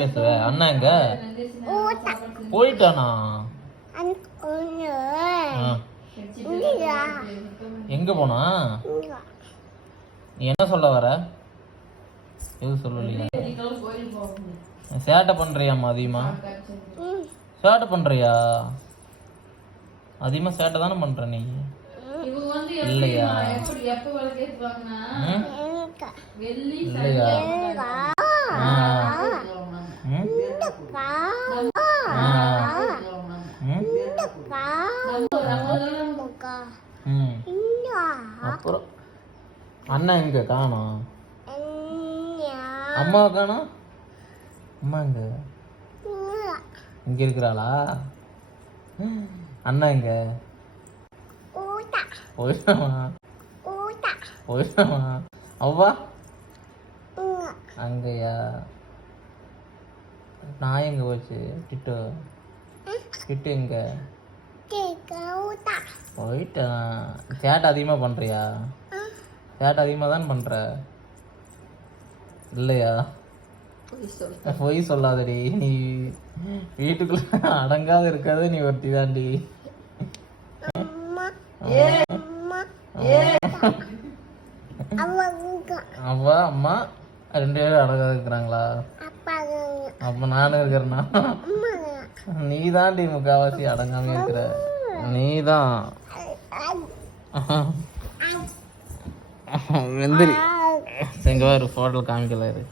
பேசுவ? அண்ணா எங்க போயிட்டானா? எங்க போனா? நீ என்ன சொல்ல வர? எதுவும் சொல்லலையா? சேட்டை பண்றியாம்மா அதிகமா? சேட்டை பண்றியா? அதிகமா சேட்டை தானே பண்ற நீ? இல்லையா? இல்லையா? அப்புறம் அண்ணா எங்க காணோம்? அம்மா காணோம்? அம்மா எங்க? இங்க இருக்கிறாளா? அண்ணா எங்க? போயிட்டாமா? போயிட்டாமா? அவ்வா அங்கயா? நான் எங்க போச்சு? டிட்டு டிட்டு எங்க போயிட்டான்? சேட்டை அதிகமா பண்றியா? சேட்டை அதிகமா தான் பண்ற இல்லையா? பொய் சொல்லாதடி. நீ வீட்டுக்குள்ள அடங்காத இருக்காது நீ ஒருத்தி தாண்டி. அவ்வா அம்மா 2 பேரும் அழகாக இருக்கிறாங்களா? அப்ப நானும் இருக்கிறேன்னா? நீ தாண்டி முக்காவாசி அடங்காம இருக்கிற. நீ தான் வெந்திரி. எங்க ஒரு போட்டோ காமிக்கல இரு.